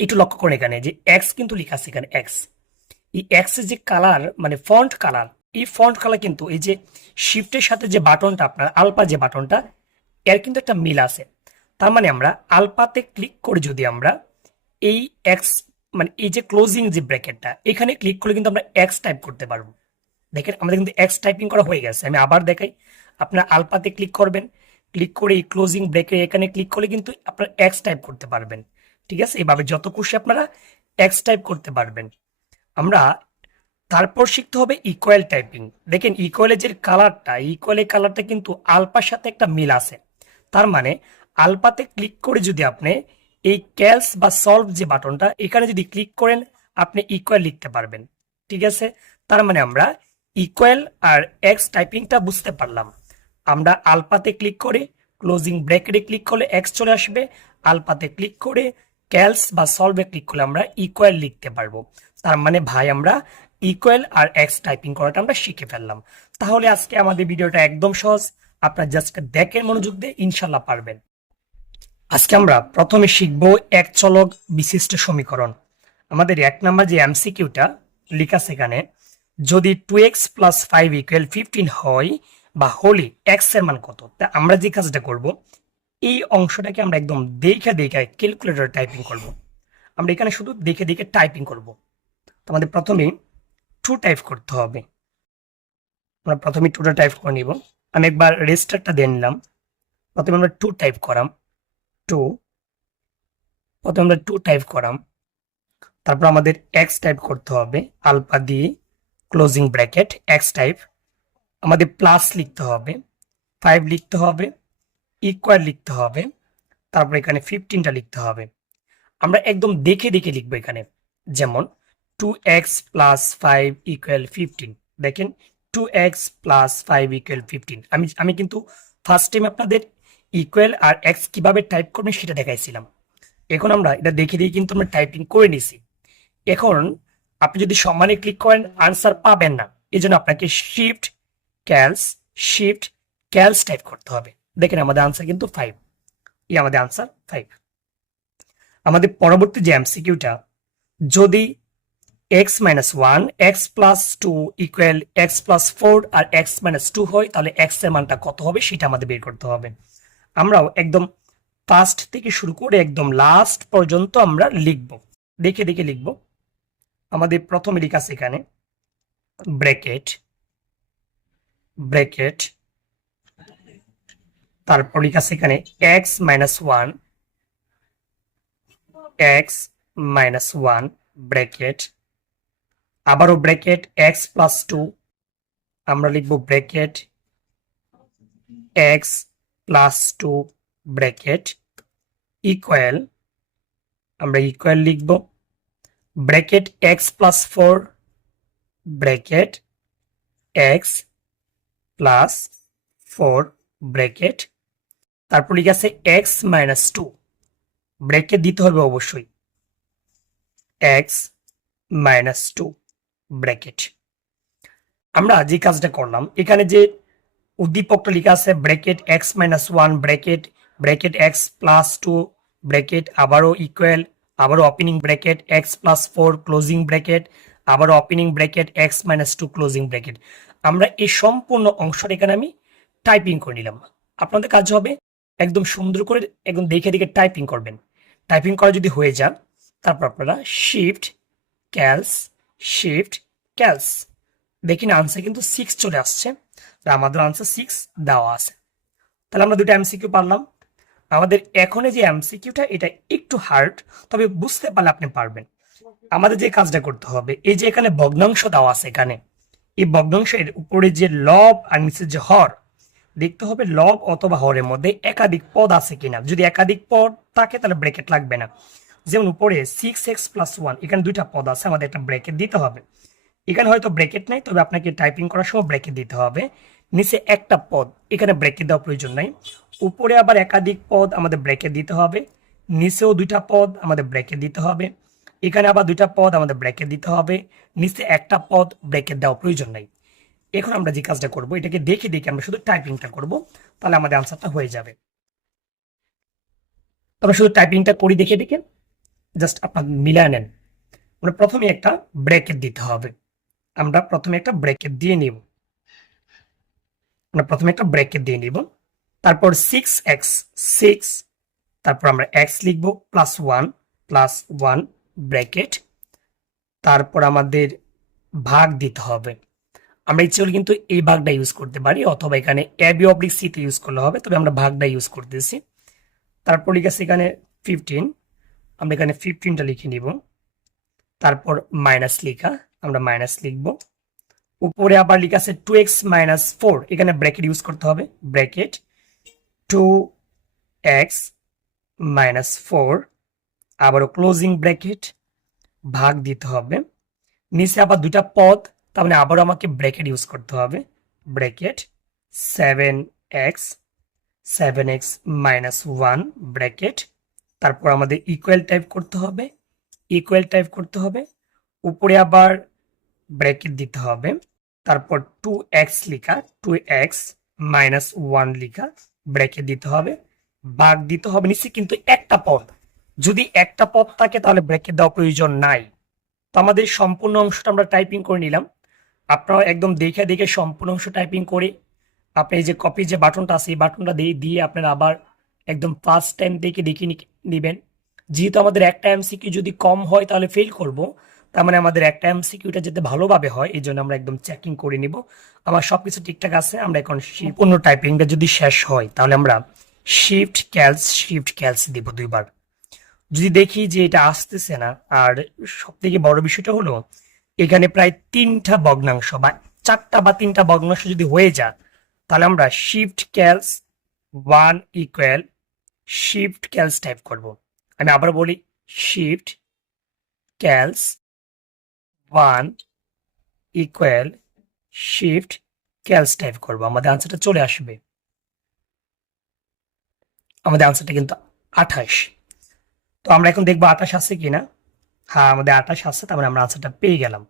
একটু লক্ষ্য করুন এখানে যে এক্স কিন্তু লেখা আছে এখানে এক্স। এই এক্স এর যে কালার মানে ফন্ট কালার, এই ফন্ট কালার কিন্তু এই যে শিফটের সাথে যে বাটনটা আপনার আলপা যে বাটনটা, এর কিন্তু একটা মিল আছে। তার মানে আমরা আলপাতে ক্লিক করে যদি আমরা এই এক্স মানে এই যে ক্লোজিং যে ব্র্যাকেটটা এখানে ক্লিক করলে কিন্তু আমরা এক্স টাইপ করতে পারবো। দেখেন আমাদের কিন্তু এক্স টাইপিং করা হয়ে গেছে। আমি আবার দেখাই, আপনার আলপাতে ক্লিক করবেন, ক্লিক করে এই ক্লোজিং ব্রেকের এখানে ক্লিক করলে কিন্তু আপনার এক্স টাইপ করতে পারবেন। ঠিক আছে, এইভাবে যত খুশি আপনারা এক্স টাইপ করতে পারবেন। আমরা তারপর শিখতে হবে ইকুয়াল টাইপিং। দেখেন ইকুয়ালের যে কালারটা, ইকুয়ালের কালারটা কিন্তু আলপার সাথে একটা মিল আছে। তার মানে আলপাতে ক্লিক করে যদি আপনি এই ক্যালস বা সলভ যে বাটনটা এখানে যদি ক্লিক করেন, আপনি ইকুয়াল লিখতে পারবেন। ঠিক আছে, তার মানে আমরা ইকুয়াল আর এক্স টাইপিংটা বুঝতে পারলাম। আমরা আলপাতে ক্লিক করে ক্লোজিং ব্র্যাকেটে ক্লিক করলে এক্স চলে আসবে, আলপাতে ক্লিক করে ক্যালস বা সলভে ক্লিক করলে আমরা ইকুয়াল লিখতে পারবো। তার মানে ভাই আমরা ইকুয়াল আর এক্স টাইপিং করাটা আমরা শিখে ফেললাম। তাহলে আজকে আমাদের ভিডিওটা একদম সহজ, আপনার জাস্ট দেখেন মনোযোগ দিয়ে ইনশাল্লাহ পারবেন। আজকে আমরা প্রথমে শিখব এক চলক বিশিষ্ট সমীকরণ। আমাদের 1 নাম্বার যে এমসিকিউটা লেখা সেখানে, যদি 2x প্লাস 5 ইকুয়াল 15 হয় বা হলে এক্স এর মান কত। তা আমরা যে কাজটা করব, এই অংশটাকে আমরা একদম দেখে দেখে ক্যালকুলেটর টাইপিং করব। আমরা এখানে শুধু দেখে দেখে টাইপিং করব। তো আমাদের প্রথমে 2 টাইপ করতে হবে। আমরা প্রথমে 2টা টাইপ করে নিব। আমি একবার রেজিস্টারটা দিয়ে নিলাম। প্রথমে আমরা 2 টাইপ করাম, 2। প্রথমে আমরা 2 টাইপ করাম, তারপর আমাদের এক্স টাইপ করতে হবে আলফা দিয়ে ক্লোজিং ব্র্যাকেট এক্স টাইপ। আমাদের প্লাস লিখতে হবে, 5 লিখতে হবে, ইকুয়াল লিখতে হবে, তারপর এখানে 15টা লিখতে হবে। আমরা একদম দেখে দেখে লিখবো এখানে। যেমন 2x প্লাস 5 ইকুয়াল 15। দেখেন 2x প্লাস 5 ইকুয়াল 15। আমি কিন্তু ফার্স্ট টাইম আপনাদের ইকুয়াল আর এক্স কিভাবে টাইপ করবেন সেটা দেখাইছিলাম। এখন আমরা এটা দেখে দিয়ে কিন্তু আমরা টাইপিং করে নিছি। এখন আপনি যদি সমানে ক্লিক করেন আনসার পাবেন না, এই জন্য আপনাকে শিফট ক্যালস টাইপ করতে হবে। দেখেন আমাদের আনসার কিন্তু 5। আমাদের আনসার 5। আমাদের পরবর্তী যে এমসিকিউটা, যদি x-1 x+2 ইকুয়াল x+4 আর x-2 হয় তাহলে x এর মানটা কত হবে সেটা আমাদের বের করতে হবে। আমরাও একদম ফার্স্ট থেকে শুরু করে একদম লাস্ট পর্যন্ত আমরা লিখব, দেখে দেখে লিখব। আমাদের প্রথমে লেখা আছে এখানে ব্র্যাকেট ব্র্যাকেট, তারপর লেখা আছে এখানে x-1 x-1 ব্র্যাকেট, আবারও ব্র্যাকেট x+2, আমরা লিখব ব্র্যাকেট x+2 ব্র্যাকেট ইকুয়াল, আমরা ইকুয়াল লিখব bracket x+4 bracket x+4 bracket, তারপর লিখে আছে x-2 ব্র্যাকেট দিতে হবে অবশ্যই x-2 ব্র্যাকেট। আমরা যে কাজটা করলাম এখানে যে উদ্দীপকটা লেখা আছে bracket x-1 bracket bracket x+2 bracket আবারও ইকুয়াল, আবারও opening bracket x+4 closing bracket, আবারও opening bracket x-2 closing bracket, আমরা এই সম্পূর্ণ অংশটা এখানে আমি টাইপিং করে নিলাম। আপনাদের কাজ হবে একদম সুন্দর করে একদম দেখে দেখে টাইপিং করবেন। টাইপিং করা যদি হয়ে যান, তারপর আপনারা শিফট ক্যালস দেখেন আনসার কিন্তু 6 চলে আসছে। আমাদের আনসার 6 দেওয়া আছে। তাহলে আমরা দুটো এমসিকিউ পারলাম। আমাদের এখন যে এমসিকিউটা এটা একটু হার্ড, তবে বুঝতে পারলে আপনি পারবেন। আমাদের যে কাজটা করতে হবে, এই যে এখানে ভগ্নাংশ দেওয়া আছে, এখানে এই ভগ্নাংশের উপরে যে লব আর নিচের যে হর, দেখতে হবে লব অথবা হরের মধ্যে একাধিক পদ আছে কিনা। যদি একাধিক পদ থাকে তাহলে ব্র্যাকেট লাগবে না। যেমন উপরে 6x+1 এখানে 2টা পদ আছে, আমাদের একটা ব্র্যাকেট দিতে হবে। এখানে হয়তো ব্র্যাকেট নাই, তবে আপনাকে টাইপিং করার সময় ব্র্যাকেট দিতে হবে। নিচে একটা পদ, এখানে ব্র্যাকেট দেওয়ার প্রয়োজন নাই। উপরে আবার একাধিক পদ, আমাদের ব্র্যাকেট দিতে হবে। নিচেও 2টা পদ, আমাদের ব্র্যাকেট দিতে হবে। এখানে আবার 2টা পদ, আমাদের ব্র্যাকেট দিতে হবে। নিচে একটা পদ, ব্র্যাকেট দেওয়ার প্রয়োজন নাই। এখন আমরা যে কাজটা করব, এটাকে দেখে দেখে আমরা শুধু টাইপিংটা করব, তাহলে আমাদের আনসারটা হয়ে যাবে। আমরা শুধু টাইপিংটা করি দেখে দেখে। জাস্ট আপনার মিলায় নেন। মানে প্রথমে একটা ব্র্যাকেট দিতে হবে। আমরা প্রথমে একটা ব্র্যাকেট দিয়ে নিব। আমরা প্রথমে একটা ব্র্যাকেট দিয়ে নিব। তারপর 6x, 6, তারপর আমরা x লিখব +1 ব্র্যাকেট। তারপর আমাদের ভাগ দিতে হবে। আমরা ইচ্ছে করলে কিন্তু এই ভাগটা ইউজ করতে পারি, অথবা এখানে a b/c তে ইউজ করলে হবে, তবে আমরা ভাগটা ইউজ করতেছি। তারপর লিখেছি এখানে 15, আমরা এখানে 15টা লিখে নিব। তারপর মাইনাস লিখা, আমরা মাইনাস লিখব। উপরে আবার লিখা আছে 2x - 4, এখানে ব্র্যাকেট ইউজ করতে হবে। ব্র্যাকেট 2x - 4, আবারও ক্লোজিং ব্র্যাকেট, ভাগ দিতে হবে। নিচে আবার দুইটা পদ, তার মানে আবারও আমাকে ব্র্যাকেট ইউজ করতে হবে। Bracket 7x - 1 bracket. তারপর আমাদের ইকুয়াল টাইপ করতে হবে, উপরে আবার ব্র্যাকেট দিতে হবে। তারপর 2x লিখা, 2x - 1 লিখা, ব্র্যাকেট দিতে হবে, ভাগ দিতে হবে। নিচে কিন্তু একটা পদ, যদি একটা পদ থাকে তাহলে ব্র্যাকেট দেওয়া প্রয়োজন নাই। তো আমাদের সম্পূর্ণ অংশটা আমরা টাইপিং করে নিলাম। আপনারা একদম দেখে দেখে সম্পূর্ণ অংশ টাইপিং করে আপনি এই যে কপি যে বাটনটা আছে এই বাটনটা দিয়ে আপনারা আবার একদম ফার্স্ট টাইম দেখে দেখে নেবেন। যেহেতু আমাদের একটা এমসিকিউ যদি কম হয় তাহলে ফেল করব, তার মানে আমাদের একটা এমসিকিউটা যাতে ভালোভাবে হয় এই জন্য আমরা একদম চেকিং করে নিব। আমার সবকিছু ঠিকঠাক আছে। আমরা এখন সম্পূর্ণ টাইপিংটা যদি শেষ হয় তাহলে আমরা শিফট ক্যালস দিব 2 বার। যদি দেখি যে এটা আসতেছে না, আর সব থেকে বড় বিষয়টা হলো এখানে প্রায় 3টা ভগ্নাংশ বা 4টা বা 3টা ভগ্নাংশ যদি হয়ে যায় তাহলে আমরা shift calls 1 equal shift calls type করব। আমি আবার বলি, shift calls 1 equal shift calls type করব, আমাদের আনসারটা চলে আসবে। আমাদের আনসারটা কিন্তু 28। তো আমরা এখন দেখবো 28 আছে কিনা। হ্যাঁ, আমাদের 28 আছে, তার মানে আমরা আনসারটা পেয়ে গেলাম।